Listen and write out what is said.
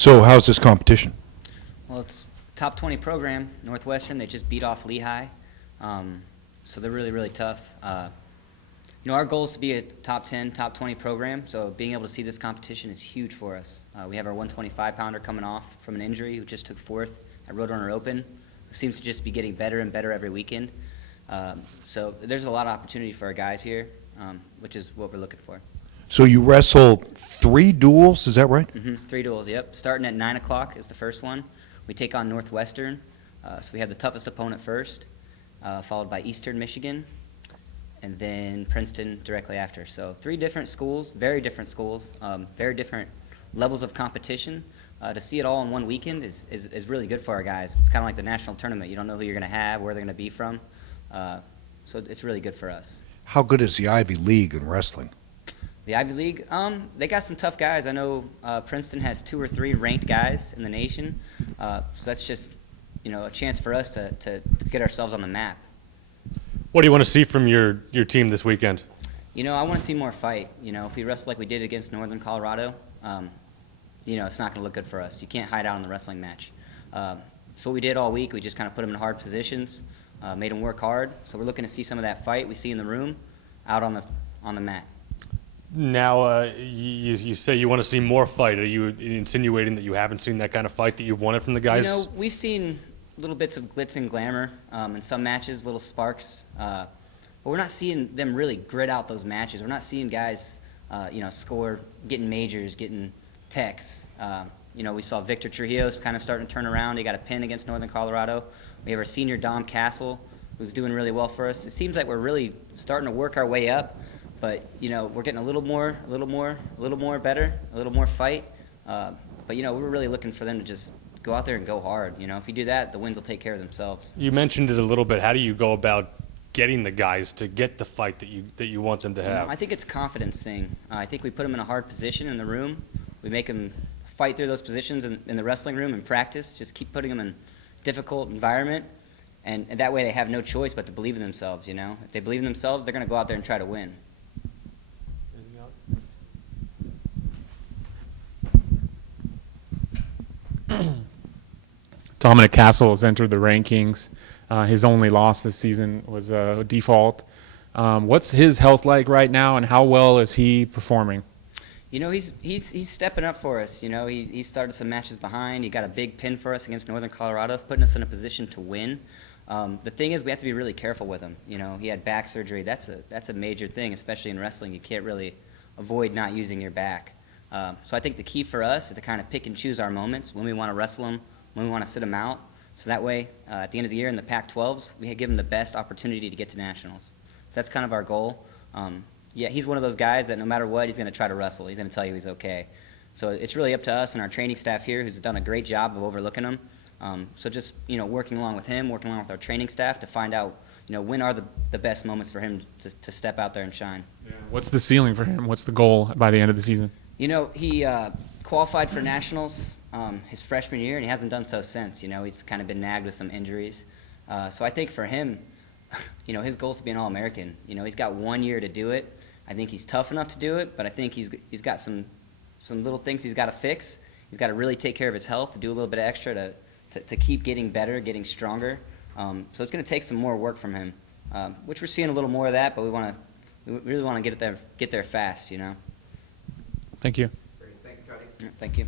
So how's this competition? Well, it's top 20 program, Northwestern. They just beat off Lehigh, so they're really, really tough. Our goal is to be a top 10, top 20 program, so being able to see this competition is huge for us. We have our 125-pounder coming off from an injury who just took fourth at Roadrunner Open, who seems to just be getting better and better every weekend. So there's a lot of opportunity for our guys here, which is what we're looking for. So you wrestle 3 duels, is that right? 3 duels, yep. Starting at 9 o'clock is the first one. We take on Northwestern, so we have the toughest opponent first, followed by Eastern Michigan, and then Princeton directly after. So 3 different schools, very different levels of competition. To see it all in one weekend is really good for our guys. It's kind of like the national tournament. You don't know who you're going to have, where they're going to be from. So it's really good for us. How good is the Ivy League in wrestling? The Ivy League, they got some tough guys. I know Princeton has 2 or 3 ranked guys in the nation. So that's just, a chance for us to get ourselves on the map. What do you want to see from your team this weekend? I want to see more fight. If we wrestle like we did against Northern Colorado, it's not going to look good for us. You can't hide out in the wrestling match. So what we did all week, we just kind of put them in hard positions, made them work hard. So we're looking to see some of that fight we see in the room out on the mat. Now, you say you want to see more fight. Are you insinuating that you haven't seen that kind of fight that you've wanted from the guys? We've seen little bits of glitz and glamour in some matches, little sparks. But we're not seeing them really grit out those matches. We're not seeing guys, score, getting majors, getting techs. We saw Victor Trujillo's kind of starting to turn around. He got a pin against Northern Colorado. We have our senior Dom Castle, who's doing really well for us. It seems like we're really starting to work our way up. But, we're getting a little more better, a little more fight. But, we're really looking for them to just go out there and go hard. If you do that, the wins will take care of themselves. You mentioned it a little bit. How do you go about getting the guys to get the fight that you want them to have? I think it's a confidence thing. I think we put them in a hard position in the room. We make them fight through those positions in the wrestling room and practice. Just keep putting them in difficult environment. And that way they have no choice but to believe in themselves, If they believe in themselves, they're going to go out there and try to win. Dominic Castle has entered the rankings. His only loss this season was a default. What's his health like right now, and how well is he performing? He's stepping up for us. He started some matches behind. He got a big pin for us against Northern Colorado. It's putting us in a position to win. The thing is, we have to be really careful with him. He had back surgery. That's a major thing, especially in wrestling. You can't really avoid not using your back. So I think the key for us is to kind of pick and choose our moments when we want to wrestle him, when we want to sit him out. So that way, at the end of the year in the Pac-12s, we give him the best opportunity to get to nationals. So that's kind of our goal. He's one of those guys that no matter what, he's going to try to wrestle. He's going to tell you he's okay. So it's really up to us and our training staff here who's done a great job of overlooking him. So just, working along with him, working along with our training staff to find out, when are the best moments for him to step out there and shine. Yeah. What's the ceiling for him? What's the goal by the end of the season? He qualified for nationals his freshman year, and he hasn't done so since. He's kind of been nagged with some injuries. So I think for him, his goal is to be an All-American. He's got 1 year to do it. I think he's tough enough to do it, but I think he's got some little things he's got to fix. He's got to really take care of his health, do a little bit of extra to keep getting better, getting stronger. So it's going to take some more work from him, which we're seeing a little more of that, but we really want to get there fast. Thank you. Great. Thank you, Cuddy. Thank you.